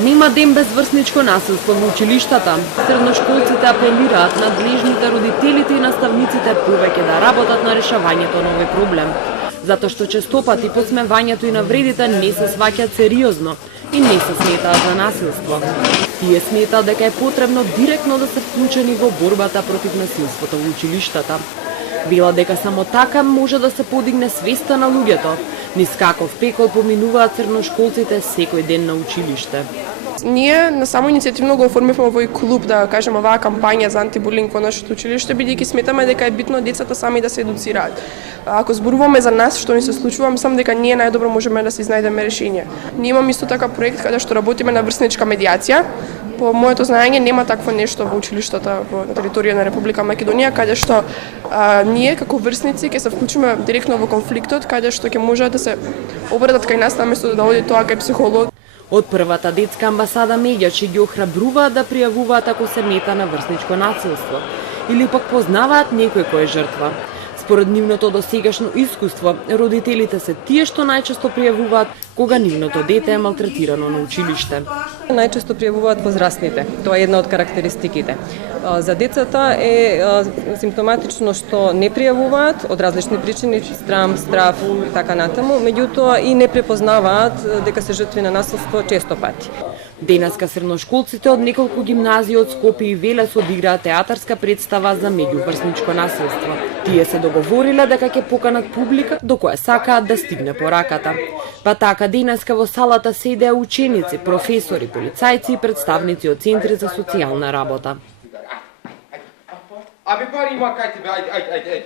Нема ден без врсничко насилство во училиштата. Средношколците апелираат на надлежните, родителите и наставниците повеќе да работат на решавањето на овој проблем. Затоа што честопати подсмевањето и навредите не се сваќаат сериозно и не се сметаат за насилство. Тие сметаат дека е потребно директно да се вклучени во борбата против насилството во училиштата. Велат дека само така може да се подигне свеста на луѓето, низ каков пекол поминуваат средношколците секој ден на училиште. Ние на само иницијативно го оформивме овој клуб, да кажем, оваа кампања за антибулинг во нашето училиште, бидејќи сметаме дека е битно децата сами да се едуцираат. Ако зборуваме за нас што ни се случува, мислам дека ние најдобро можеме да си изнајдеме решение. Ние имаме исто така проект каде што работиме на врсничка медијација. По моето знаење нема такво нешто во училиштата на територија на Република Македонија, каде што ние како врсници ќе се вклучиме директно во конфликтот, каде што ќе може да се обратат кај нас наместо да оди тоа кај психолог. Од првата детска амбасада меѓачи ги охрабруваат да пријавуваат ако се мета на врсничко насилство или пак познаваат некој кој е жртва. Според нивното досегашно искуство, родителите се тие што најчесто пријавуваат кога нивното дете е малтретирано на училиште. Најчесто пријавуваат возрастните. Тоа е една од карактеристиките. За децата е симптоматично што не пријавуваат од различни причини, срам, страф и така натаму, меѓутоа и не препознаваат дека се жртви на насилство често пати. Денеска средношколците од неколку гимназии од Скопје и Велес одиграат театарска представа за меѓуврсничко насилство. Тие се договориле дека ќе поканат публика до која сакаат да стигне пораката. Па така денеска во салата седеа ученици, професори, полицајци и представници од центри за социјална работа. Абе пари има кај тебе, ајде.